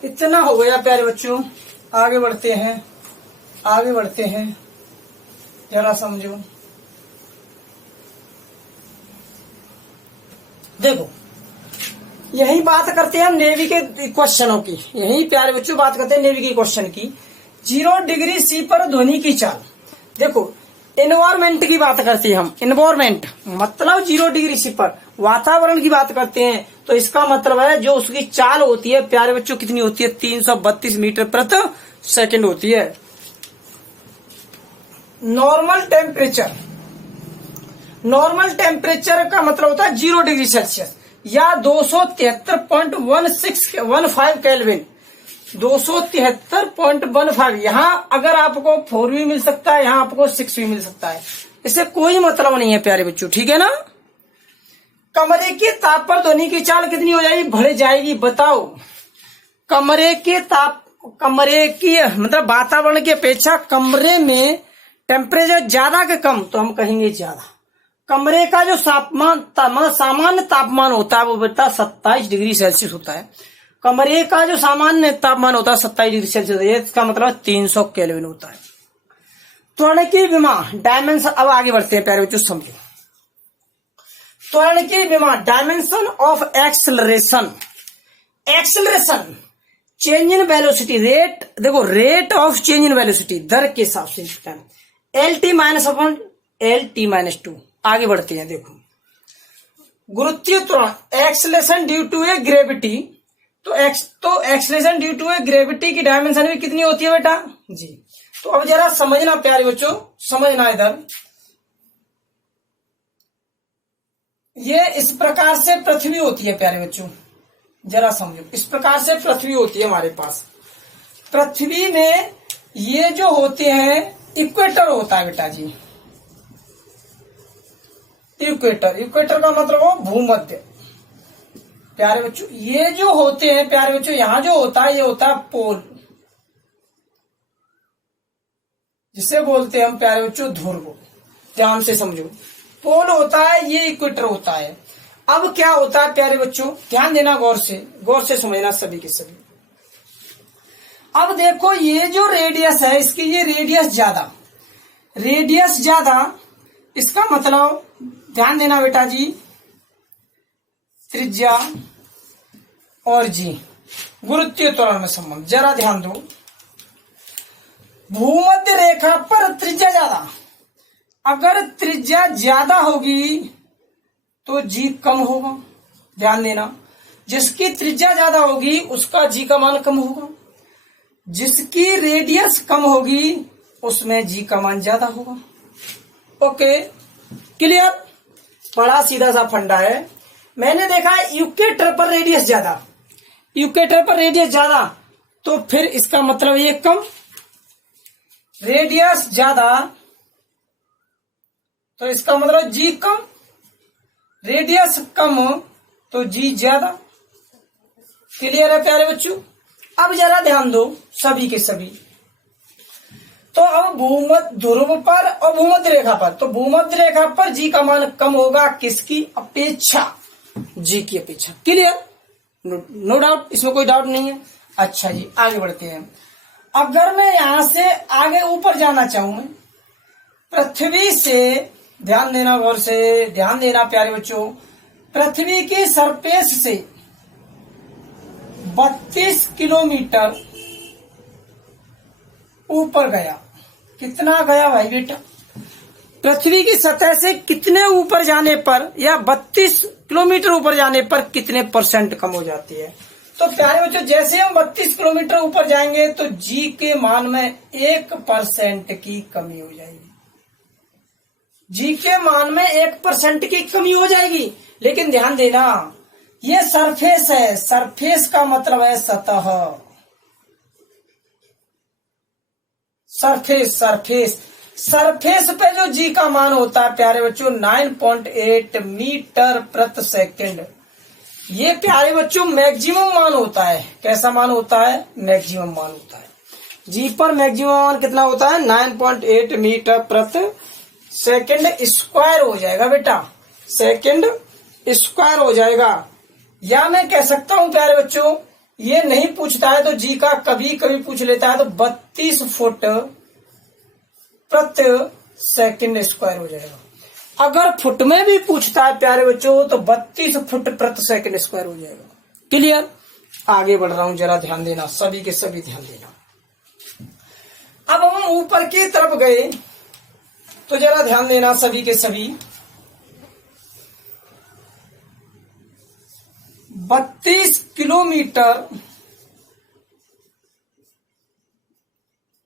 इतना हो गया प्यारे बच्चों, आगे बढ़ते हैं, आगे बढ़ते हैं, जरा समझो। देखो यही बात करते हैं हम नेवी के क्वेश्चनों की, यही प्यारे बच्चों बात करते हैं नेवी के क्वेश्चन की। 0 डिग्री सी पर ध्वनि की चाल। देखो एनवायरमेंट की बात करते हैं हम, एनवायरमेंट मतलब 0 डिग्री सी पर वातावरण की बात करते हैं, तो इसका मतलब है जो उसकी चाल होती है प्यारे बच्चों कितनी होती है, 332 मीटर प्रति सेकंड होती है। नॉर्मल टेम्परेचर, नॉर्मल टेम्परेचर का मतलब होता है 0 डिग्री सेल्सियस या 273.1615 केल्विन, 273.15। यहाँ अगर आपको 4 भी मिल सकता है, यहाँ आपको 6 भी मिल सकता है, इससे कोई मतलब नहीं है प्यारे बच्चों, ठीक है ना। कमरे के ताप पर ध्वनि की चाल कितनी हो जाएगी, बढ़ जाएगी। बताओ कमरे के ताप, कमरे की मतलब वातावरण की अपेक्षा कमरे में टेम्परेचर ज्यादा के कम, तो हम कहेंगे ज्यादा। कमरे का जो सामान्य तापमान होता है वो बेटा 27 डिग्री सेल्सियस होता है। कमरे का जो सामान्य तापमान होता है 27 डिग्री सेल्सियस, इसका मतलब 300 केल्विन होता है। त्वरण की विमा डायमेंशन, अब आगे बढ़ते हैं प्यारे बच्चों, समझो। त्वरण की विमा dimension of acceleration, acceleration change in velocity, rate, देखो rate of change in velocity दर के हिसाब से LT minus upon LT minus 2। आगे बढ़ते हैं, देखो गुरुत्वीय त्वरण acceleration due to a gravity, तो acceleration due to a gravity की डायमेंशन भी कितनी होती है बेटा जी। तो अब जरा समझना प्यारे बच्चों, समझना इधर, ये इस प्रकार से पृथ्वी होती है प्यारे बच्चों, जरा समझो। इस प्रकार से पृथ्वी होती है हमारे पास। पृथ्वी में ये जो होते हैं इक्वेटर होता है बेटा जी, इक्वेटर, इक्वेटर का मतलब हो भूमध्य प्यारे बच्चों। ये जो होते हैं प्यारे बच्चों, यहां जो होता है ये होता है पोल, जिसे बोलते हैं हम प्यारे बच्चों ध्रुव। ध्यान से समझो, पोल होता है, ये इक्वेटर होता है। अब क्या होता है प्यारे बच्चों, ध्यान देना, गौर से समझना सभी के सभी। अब देखो ये जो रेडियस है इसकी, ये रेडियस ज्यादा, रेडियस ज्यादा, इसका मतलब ध्यान देना बेटा जी, त्रिज्या और जी गुरुत्वीय त्वरण में संबंध, जरा ध्यान दो। भूमध्य रेखा पर त्रिज्या ज्यादा, अगर त्रिज्या ज्यादा होगी तो जी कम होगा। ध्यान देना, जिसकी त्रिज्या ज्यादा होगी उसका जी का मान कम होगा, जिसकी रेडियस कम होगी उसमें जी का मान ज्यादा होगा। ओके क्लियर, बड़ा सीधा सा फंडा है। मैंने देखा है इक्वेटर पर रेडियस ज्यादा, इक्वेटर पर रेडियस ज्यादा, तो फिर इसका मतलब ये कम, रेडियस ज्यादा तो इसका मतलब जी कम, रेडियस कम तो जी ज्यादा। क्लियर है प्यारे बच्चों। अब जरा ध्यान दो सभी के सभी, तो अब भूमध्य ध्रुव पर और भूमध्य रेखा पर, तो भूमध्य रेखा पर जी का मान कम होगा, किसकी अपेक्षा, जी की अपेक्षा। क्लियर, नो डाउट, इसमें कोई डाउट नहीं है। अच्छा जी आगे बढ़ते हैं। अगर मैं यहां से आगे ऊपर जाना चाहूं, मैं पृथ्वी से, ध्यान देना गौर से, ध्यान देना प्यारे बच्चों, पृथ्वी की सरफेस से 32 किलोमीटर ऊपर गया, कितना गया भाई बेटा, पृथ्वी की सतह से कितने ऊपर जाने पर या 32 किलोमीटर ऊपर जाने पर कितने परसेंट कम हो जाती है। तो प्यारे बच्चों जैसे हम 32 किलोमीटर ऊपर जाएंगे तो जी के मान में 1% की कमी हो जाएगी, जी के मान में 1% की कमी हो जाएगी। लेकिन ध्यान देना ये सरफेस है, सरफेस का मतलब है सतह, सरफेस, सरफेस, सरफेस पे जो जी का मान होता है प्यारे बच्चों 9.8 मीटर प्रति सेकंड, ये प्यारे बच्चों मैक्सिमम मान होता है। कैसा मान होता है, मैक्सिमम मान होता है। जी पर मैक्सिमम मान कितना होता है, 9.8 मीटर प्रति सेकंड स्क्वायर हो जाएगा बेटा, सेकंड स्क्वायर हो जाएगा। या मैं कह सकता हूं प्यारे बच्चों ये नहीं पूछता है तो जी का कभी कभी पूछ लेता है, तो 32 फुट प्रति सेकंड स्क्वायर हो जाएगा। अगर फुट में भी पूछता है प्यारे बच्चों तो 32 फुट प्रति सेकंड स्क्वायर हो जाएगा। क्लियर? आगे बढ़ रहा हूं, जरा ध्यान देना, सभी के सभी ध्यान देना। अब हम ऊपर की तरफ गए तो जरा ध्यान देना सभी के सभी। 32 किलोमीटर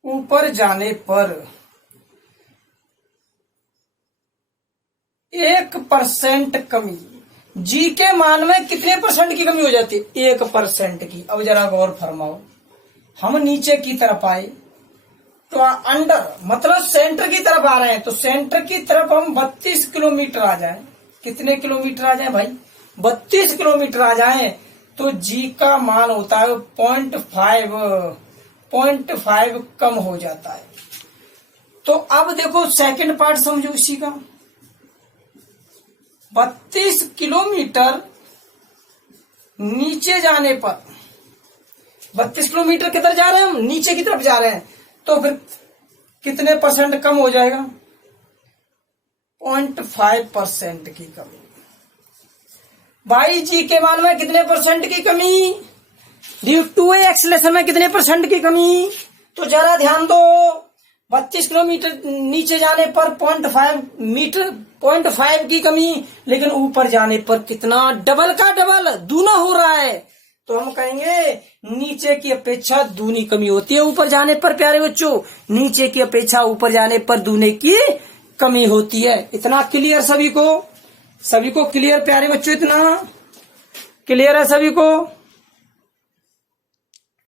ऊपर जाने पर 1% कमी, जी के मान में कितने परसेंट की कमी हो जाती है? 1% की। अब जरा गौर फरमाओ, हम नीचे की तरफ आए तो अंडर मतलब सेंटर की तरफ आ रहे हैं, तो सेंटर की तरफ हम 32 किलोमीटर आ जाए। कितने किलोमीटर आ जाए भाई? 32 किलोमीटर आ जाए तो जी का मान होता है 0.5 कम हो जाता है। तो अब देखो सेकंड पार्ट समझो इसी का। 32 किलोमीटर नीचे जाने पर, 32 किलोमीटर किधर जा रहे हैं हम? नीचे की तरफ जा रहे हैं, तो फिर कितने परसेंट कम हो जाएगा? 0.5% की कमी। भाई जी के मान में कितने परसेंट की कमी? ड्यू टू एक्सेलरेशन में कितने परसेंट की कमी? तो जरा ध्यान दो, 32 किलोमीटर नीचे जाने पर 0.5 की कमी, लेकिन ऊपर जाने पर कितना? डबल का डबल, दूना हो रहा है। तो हम कहेंगे नीचे की अपेक्षा दूनी कमी होती है ऊपर जाने पर। प्यारे बच्चों, नीचे की अपेक्षा ऊपर जाने पर दूने की कमी होती है। इतना क्लियर सभी को? सभी को क्लियर प्यारे बच्चों? इतना क्लियर है सभी को?